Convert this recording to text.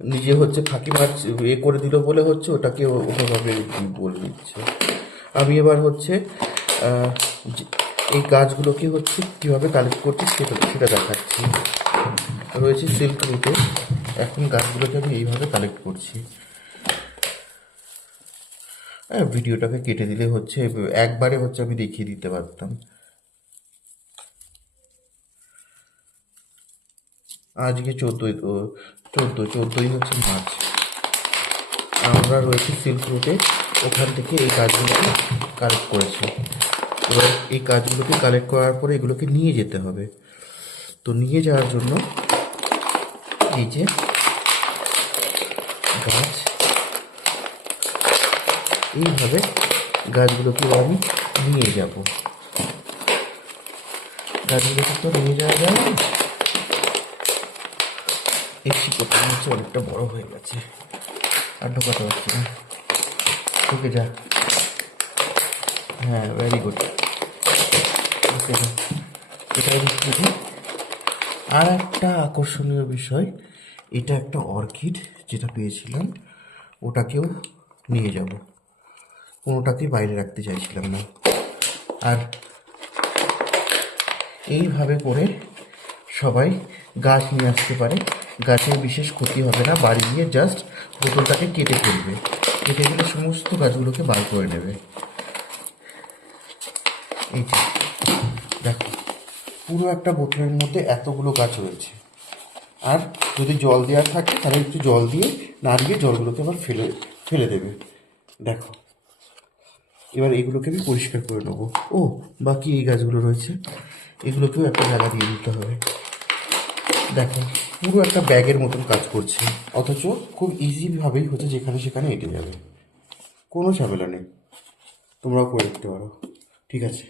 নিজে হচ্ছে ফাঁকি মার করে দিল বলে হচ্ছে ওটাকে ওভাবে বলে দিচ্ছে। আমি এবার হচ্ছে এই গাছগুলোকে হচ্ছে কীভাবে কালেক্ট করছি সেটা দেখাচ্ছি। রয়েছে সিল্ক রুটে, এখন গাছগুলোকে আমি এইভাবে কালেক্ট করছি। হ্যাঁ, ভিডিওটাকে কেটে দিলে হচ্ছে একবারে হচ্ছে আমি দেখিয়ে দিতে পারতাম। আজকে 14ই হচ্ছে মার্চ। আমরা রয়েছি সিল্ক রুটে, ওখান থেকে এই গাছগুলোকে কালেক্ট করেছি। এবার এই গাছগুলোকে কালেক্ট করার পরে এগুলোকে নিয়ে যেতে হবে। তো নিয়ে যাওয়ার জন্য এই যে গাছ, এইভাবে গাছগুলোকে আমি নিয়ে যাব। গাছগুলোকে তো নিয়ে যাওয়া যায় না, এই শিকড়টা হচ্ছে অনেকটা বড় হয়ে গেছে, আর ঢোকাতে পারছি না। ঢুকে যা। হ্যাঁ, ভেরি গুড। ওকে, এটাই দেখি। আর একটা আকর্ষণীয় বিষয়, এটা একটা অর্কিড যেটা পেয়েছিলাম, ওটাকেও নিয়ে যাব। কোনোটাকেই বাইরে রাখতে চাইছিলাম না। আর এইভাবে করে সবাই গাছ নিয়ে আসতে পারে, গাছের বিশেষ ক্ষতি হবে না। বাড়ি গিয়ে জাস্ট বোতলটাকে কেটে ফেলবে, কেটে ফেলে সমস্ত গাছগুলোকে বার করে নেবে। এই যে দেখো, পুরো একটা বোতলের মধ্যে এতগুলো গাছ রয়েছে। আর যদি জল দেওয়ার থাকে তাহলে একটু জল দিয়ে নাড়িয়ে জলগুলোকে আবার ফেলে দেবে। দেখো, এবার এগুলোকে আমি পরিষ্কার করে নেবো। ও, বাকি এই গাছগুলো রয়েছে, এগুলোকেও একটা জায়গা দিয়ে দিতে হবে। দেখো, পুরো একটা ব্যাগের মতন কাজ করছে, অথচ খুব ইজিভাবেই হচ্ছে যেখানে সেখানে এঁটে যাবে, কোনো ঝামেলা নেই। তোমরাও করে দেখতে পারো। ঠিক আছে।